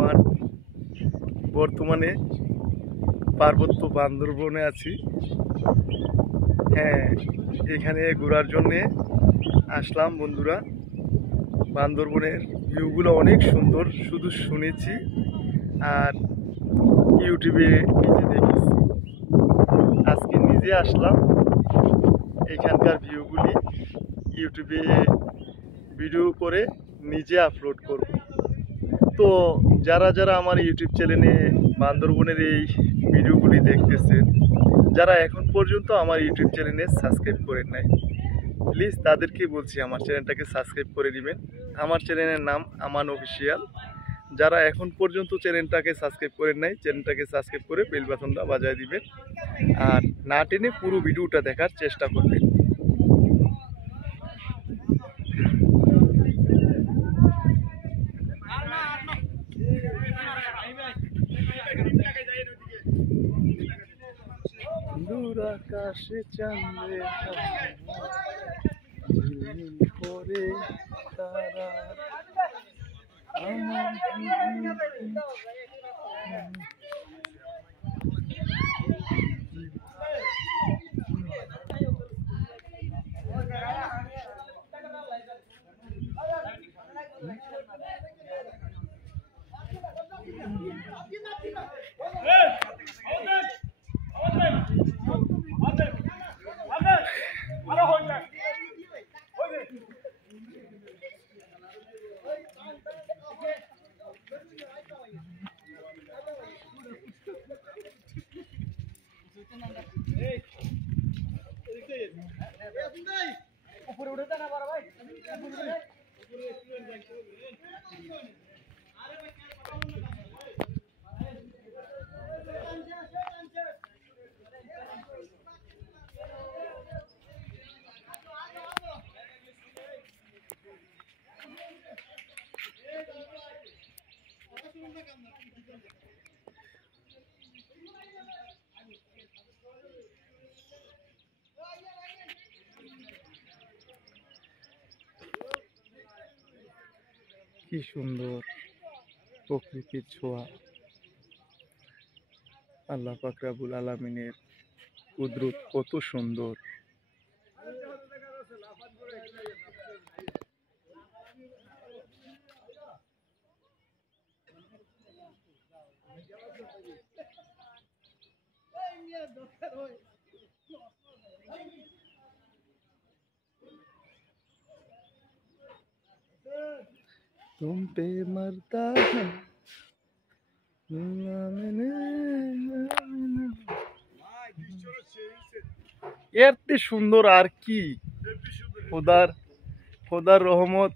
Everyone, বর্তমানে পার্বত্য বান্দরবনে আছি। হ্যাঁ, এখানে ঘোরার জন্যে আসলাম বন্ধুরা। বান্দরবনের ভিউগুলো অনেক সুন্দর, শুধু শুনেছি আর ইউটিউবে নিজে দেখেছি। আজকে নিজে আসলাম, এখানকার ভিউগুলি ইউটিউবে ভিডিও করে নিজে আপলোড করব। তো যারা যারা আমার ইউটিউব চ্যানেলে বান্দরবনের এই ভিডিওগুলি দেখতেছেন, যারা এখন পর্যন্ত আমার ইউটিউব চ্যানেলে সাবস্ক্রাইব করেন নাই, প্লিজ তাদেরকে বলছি আমার চ্যানেলটাকে সাবস্ক্রাইব করে দিবেন। আমার চ্যানেলের নাম আমান অফিসিয়াল। যারা এখন পর্যন্ত চ্যানেলটাকে সাবস্ক্রাইব করেন নাই, চ্যানেলটাকে সাবস্ক্রাইব করে বেল বাটনটা বাজায় দিবেন আর না টেনে পুরো ভিডিওটা দেখার চেষ্টা করবেন। দূর আকাশে চাঁদে ঝিলমিল করে তারা আমার উপরে উঠে না বড় ভাই। কি সুন্দর প্রকৃতির ছোঁয়া, আল্লাহ পাক রব্বুল আলামিনের কুদরত কত সুন্দর। तुम पे मरता है এর তে সুন্দর আর কি? খোদার রহমত।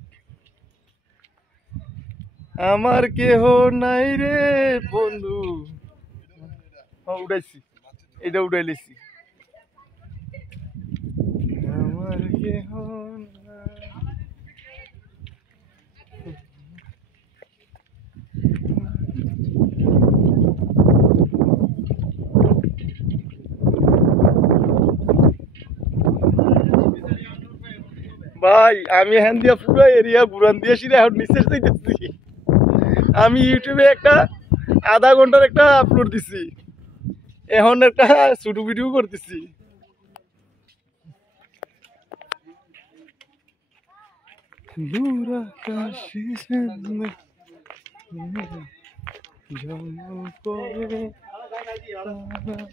আমার কেহ নাই রে বন্ধু। উঠাইছি, এটা উঠাইলেছি। আমার কেহ ভাই, আমি হ্যান দিয়া পুরো এরিয়া ঘুরান দিয়েছি, এখন নিচে যাইতেছি। আমি ইউটিউবে একটা আধা ঘন্টার একটা আপলোড দিছি, এখন একটা ছোট ভিডিও করতেছি। দূর আকাশে চাঁদে ঝলমল করে তারা আমার